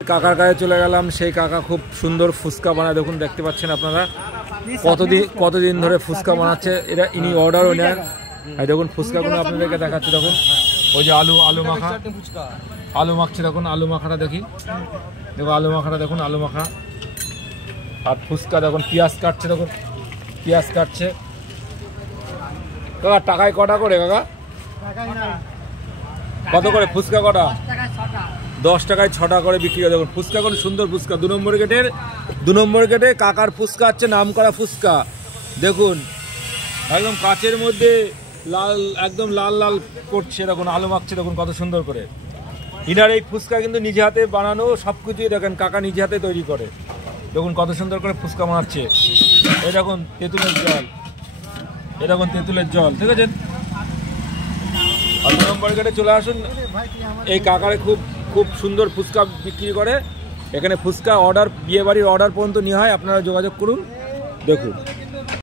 কাকার কাছে চলে গেলাম। সেই কাকা খুব সুন্দর ফুচকা বানায়, দেখুন দেখতে পাচ্ছেন আপনারা কতদিন ধরে ফুচকা বানাচ্ছে। এটা ইনি অর্ডারও নেন। দেখুন ফুচকাগুলো আপনাদেরকে দেখাচ্ছি। দেখুন ওই যে আলু মাখা, আলু মাখছে। দেখুন আলু মাখাটা দেখি, দেখো আলু মাখাটা দেখুন, আলু মাখা। আর ফুচকা দেখুন পেঁয়াজ কাটছে, দেখুন পেঁয়াজ কাটছে। কাকা টাকায় কটা করে? কাকা কত করে ফুচকা? কটা? 10 টাকায় 6টা করে বিক্রি করে। দেখুন ফুচকা কোন সুন্দর ফুচকা। 2 নম্বর গেটে কাকার ফুচকা হচ্ছে নাম করা ফুচকা। দেখুন একদম কাচের মধ্যে লাল, একদম লাল লাল করছে। দেখুন আলু মাখছে, দেখুন কত সুন্দর করে। ইনার এই ফুচকা কিন্তু নিজে হাতে বানানো, সবকিছুই দেখেন কাকা নিজে হাতে তৈরি করে। দেখুন কত সুন্দর করে ফুচকা বানাচ্ছে। এই দেখুন তেঁতুলের জল, এই দেখুন তেঁতুলের জল, ঠিক আছে। আর 2 নম্বর গেটে চলে আসুন। এই কাকারে খুব সুন্দর ফুচকা বিক্রি করে। এখানে ফুচকা অর্ডার, বিয়ে বাড়ির অর্ডার পর্যন্ত নেওয়া হয়। আপনারা যোগাযোগ করুন, দেখুন।